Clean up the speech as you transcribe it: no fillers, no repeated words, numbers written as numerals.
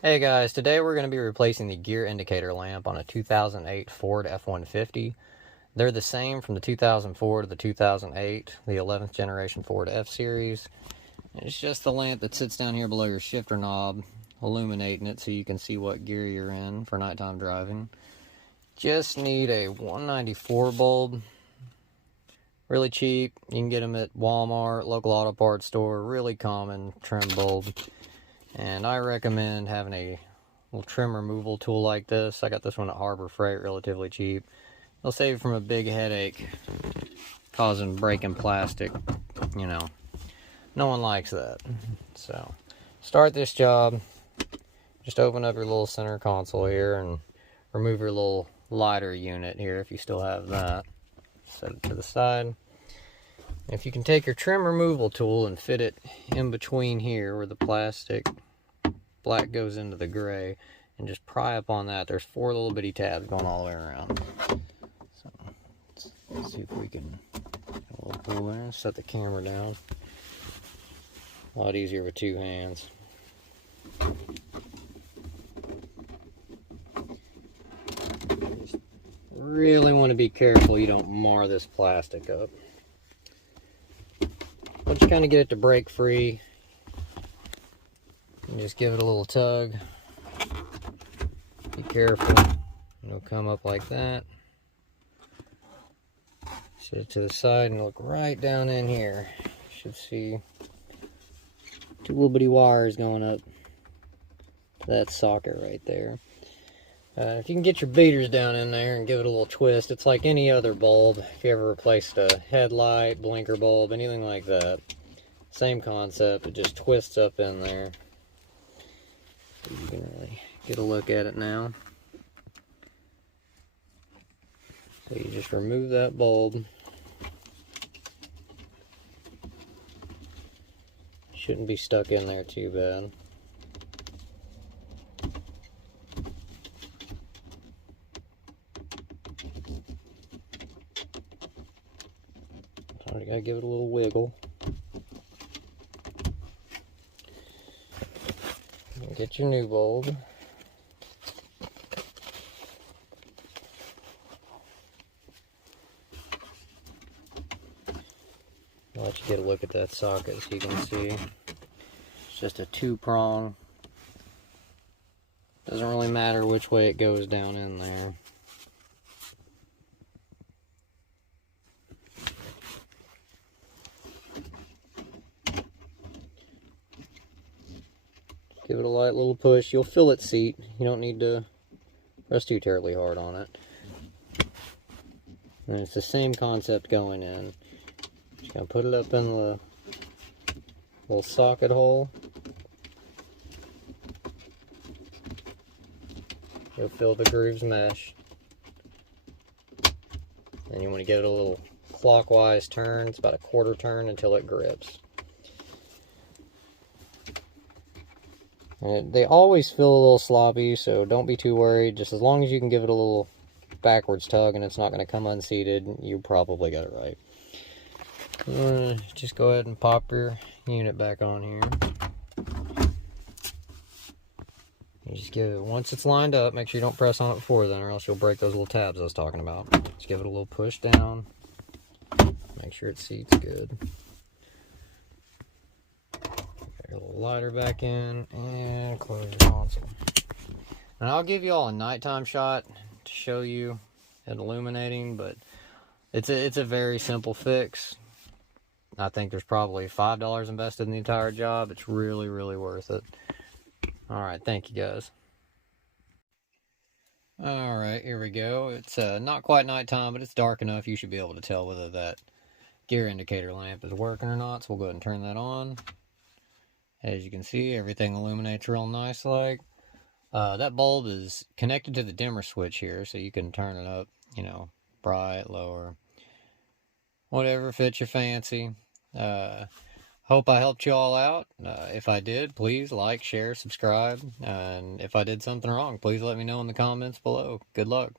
Hey guys, today we're going to be replacing the gear indicator lamp on a 2008 Ford F-150. They're the same from the 2004 to the 2008, the 11th generation Ford F-Series. It's just the lamp that sits down here below your shifter knob, illuminating it so you can see what gear you're in for nighttime driving. Just need a 194 bulb. Really cheap. You can get them at Walmart, local auto parts store, really common trim bulb. And I recommend having a little trim removal tool like this. I got this one at Harbor Freight, relatively cheap. It'll save you from a big headache causing breaking plastic. You know, no one likes that. So, start this job. Just open up your little center console here and remove your little lighter unit here if you still have that. Set it to the side. If you can take your trim removal tool and fit it in between here where the plastic black goes into the gray, and just pry up on that, there's 4 little bitty tabs going all the way around. So let's see if we can get a little pull there. Set the camera down. A lot easier with 2 hands. Just really want to be careful you don't mar this plastic up. Once you kind of get it to break free, and just give it a little tug. Be careful. It'll come up like that. Set it to the side and look right down in here. You should see 2 little bitty wires going up to that socket right there. If you can get your beaters down in there and give it a little twist, it's like any other bulb. If you ever replaced a headlight, blinker bulb, anything like that. Same concept, it just twists up in there. You can really get a look at it now. So you just remove that bulb. Shouldn't be stuck in there too bad. So you gotta give it a little wiggle. Get your new bulb. I'll let you get a look at that socket so you can see. It's just a 2-prong. Doesn't really matter which way it goes down in there. Give it a light little push. You'll feel its seat. You don't need to press too terribly hard on it. And it's the same concept going in. Just gonna put it up in the little socket hole. You'll feel the grooves mesh. Then you want to give it a little clockwise turn. It's about a 1/4 turn until it grips. They always feel a little sloppy, so don't be too worried. Just as long as you can give it a little backwards tug and it's not going to come unseated, you probably got it right. Just go ahead and pop your unit back on here. You just give it, once it's lined up, make sure you don't press on it before then, or else you'll break those little tabs I was talking about. Just give it a little push down. Make sure it seats good. A little lighter back in and close your console. And I'll give you all a nighttime shot to show you it illuminating, but it's a very simple fix. I think there's probably $5 invested in the entire job. It's really, really worth it. Alright, thank you guys. Alright, here we go. It's not quite nighttime, but it's dark enough you should be able to tell whether that gear indicator lamp is working or not, so we'll go ahead and turn that on. As you can see, everything illuminates real nice like. That bulb is connected to the dimmer switch here, so you can turn it up, you know, bright, lower, whatever fits your fancy. Hope I helped you all out. If I did, please like, share, subscribe. And if I did something wrong, please let me know in the comments below. Good luck.